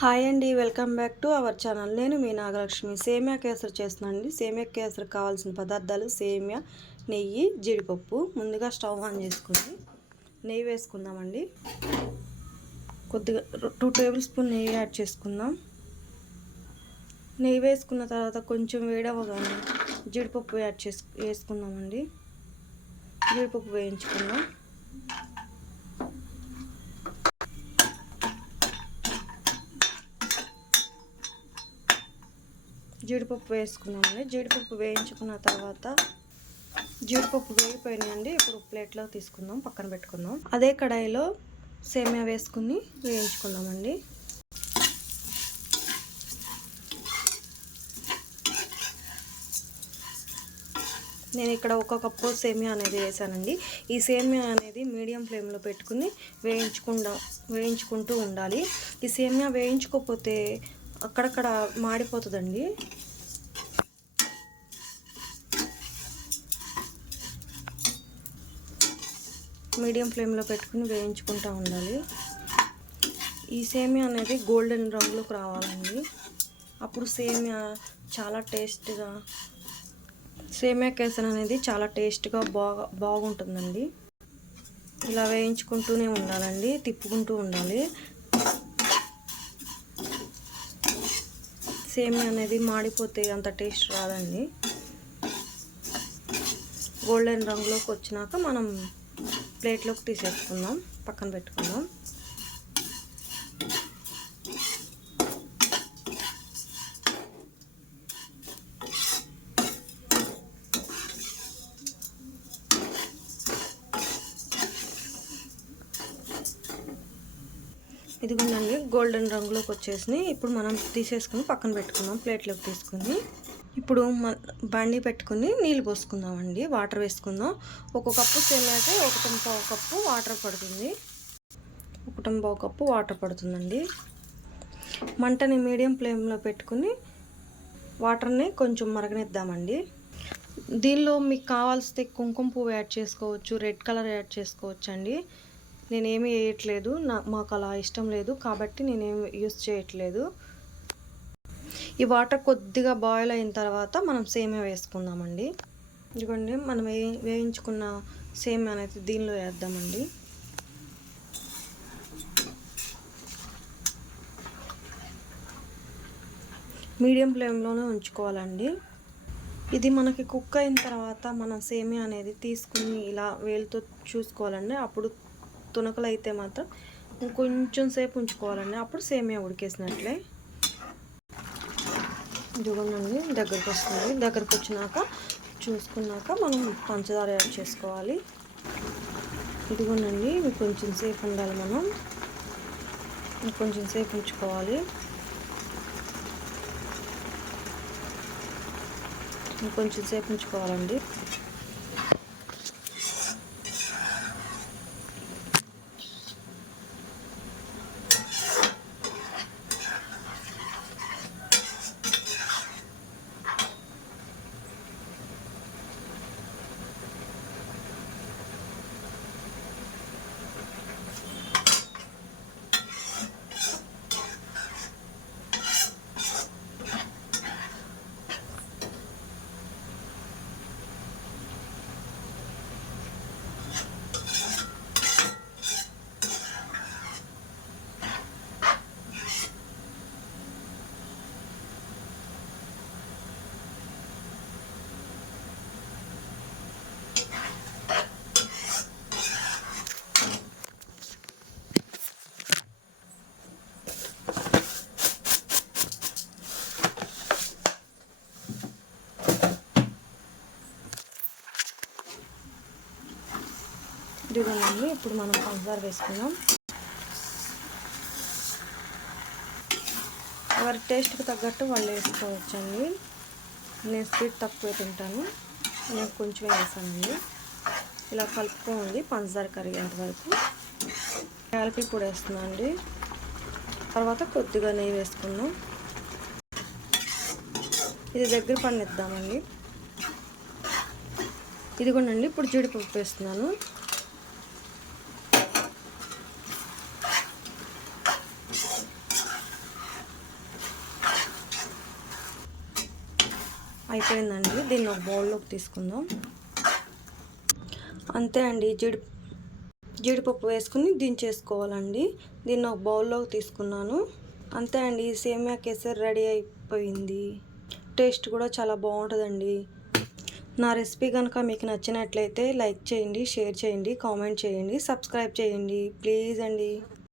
Hi అండి, welcome back to our channel. నేను మీ నాగలక్ష్మి. సేమియా కేసరి చేస్తున్నానండి. సేమియా కేసరి కావాల్సిన పదార్థాలు సేమియా, నెయ్యి, జీడిపప్పు. ముందుగా స్టవ్ ఆన్ చేసుకుని నెయ్యి వేసుకుందామండి. కొద్దిగా 2 టేబుల్ స్పూన్ నెయ్యి యాడ్ చేసుకుందాం. నెయ్యి వేసుకున్న తర్వాత కొంచెం వేడవగానే జీడిపప్పు వేసుకుందామండి. జీడిపప్పు వేయించుకుందాం. జీడిపప్పు వేసుకున్నామండి. జీడిపప్పు వేయించుకున్న తర్వాత జీడిపప్పు వేగిపోయినాయండి. ఇప్పుడు ప్లేట్లో తీసుకుందాం, పక్కన పెట్టుకుందాం. అదే కడాయిలో సేమియా వేసుకుని వేయించుకుందామండి. నేను ఇక్కడ 1 కప్పు సేమియా అనేది వేసానండి. ఈ సేమియా అనేది మీడియం ఫ్లేమ్లో పెట్టుకుని వేయించుకుంటూ ఉండాలి. ఈ సేమియా వేయించుకోకపోతే అక్కడక్కడ మాడిపోతుందండి. మీడియం ఫ్లేమ్లో పెట్టుకుని వేయించుకుంటూ ఉండాలి. ఈ సేమియా అనేది గోల్డెన్ రంగులోకి రావాలండి. అప్పుడు సేమియా చాలా టేస్ట్గా, సేమియా కేసరి అనేది చాలా టేస్ట్గా బాగుంటుందండి. ఇలా వేయించుకుంటూనే ఉండాలండి, తిప్పుకుంటూ ఉండాలి. సేమియా అనేది మాడిపోతే అంత టేస్ట్ రాదండి. గోల్డెన్ రంగులోకి వచ్చినాక మనం ప్లేట్లోకి తీసేసుకుందాం, పక్కన పెట్టుకుందాం. ఇదిగోండి, గోల్డెన్ రంగులోకి వచ్చేసి ఇప్పుడు మనం తీసేసుకుని పక్కన పెట్టుకుందాం, ప్లేట్లోకి తీసుకుని. ఇప్పుడు బండి పెట్టుకుని నీళ్ళు పోసుకుందామండి. వాటర్ వేసుకుందాం. 1 కప్పు సేమియాకి 1.5 కప్పు వాటర్ పడుతుంది. 1.5 కప్పు వాటర్ పడుతుందండి. మంటని మీడియం ఫ్లేమ్లో పెట్టుకుని వాటర్ని కొంచెం మరగనిద్దామండి. దీనిలో మీకు కావాల్సితే కుంకుమ పువ్వు యాడ్ చేసుకోవచ్చు, రెడ్ కలర్ యాడ్ చేసుకోవచ్చు అండి. నేనేమి వేయట్లేదు, మాకు అలా ఇష్టం లేదు కాబట్టి నేనేమి యూస్ చేయట్లేదు. ఈ వాటర్ కొద్దిగా బాయిల్ అయిన తర్వాత మనం సేమియా వేసుకుందామండి. ఇదిగోండి, మనం వేయించుకున్న సేమియా అనేది దీనిలో వేద్దామండి. మీడియం ఫ్లేమ్లోనే ఉంచుకోవాలండి. ఇది మనకి కుక్ అయిన తర్వాత మనం సేమియా అనేది తీసుకుని ఇలా వేలుతో చూసుకోవాలండి. అప్పుడు తునకలు అయితే మాత్రం కొంచెం సేపు ఉంచుకోవాలండి. అప్పుడు సేమియా ఉడికేసినట్లే. ఇదిగోనండి, దగ్గరకు వస్తుంది. దగ్గరకు వచ్చినాక చూసుకున్నాక మనం పంచదార యాడ్ చేసుకోవాలి. ఇదిగోనండి, ఇవి కొంచెం సేపు ఉండాలి. మనం కొంచెం సేపు ఉంచుకోవాలి. కొంచెం సేపు ఉంచుకోవాలండి. ఇదిగోనండి, ఇప్పుడు మనం పంచదార వేసుకుందాం. ఎవరి టేస్ట్కి తగ్గట్టు వాళ్ళు వేసుకోవచ్చండి. నేను స్వీట్ తక్కువ తింటాను, నేను కొంచెం వేసానండి. ఇలా కలుపుకోండి పంచదార కరిగేంత వరకు. యాలకులు కూడా వేస్తున్నాను అండి. తర్వాత కొద్దిగా నెయ్యి వేసుకుందాం. ఇది దగ్గర పనిద్దామండి. ఇదిగోనండి, ఇప్పుడు జీడిపప్పు వేస్తున్నాను. అయిపోయిందండి. దీన్ని ఒక బౌల్లోకి తీసుకుందాం. అంతే అండి, జీడిపప్పు వేసుకుని దించేసుకోవాలండి. దీన్ని ఒక బౌల్లోకి తీసుకున్నాను. అంతే అండి, సేమియా కేసరి రెడీ అయిపోయింది. టేస్ట్ కూడా చాలా బాగుంటుందండి. నా రెసిపీ కనుక మీకు నచ్చినట్లయితే లైక్ చేయండి, షేర్ చేయండి, కామెంట్ చేయండి, సబ్స్క్రైబ్ చేయండి ప్లీజ్ అండి.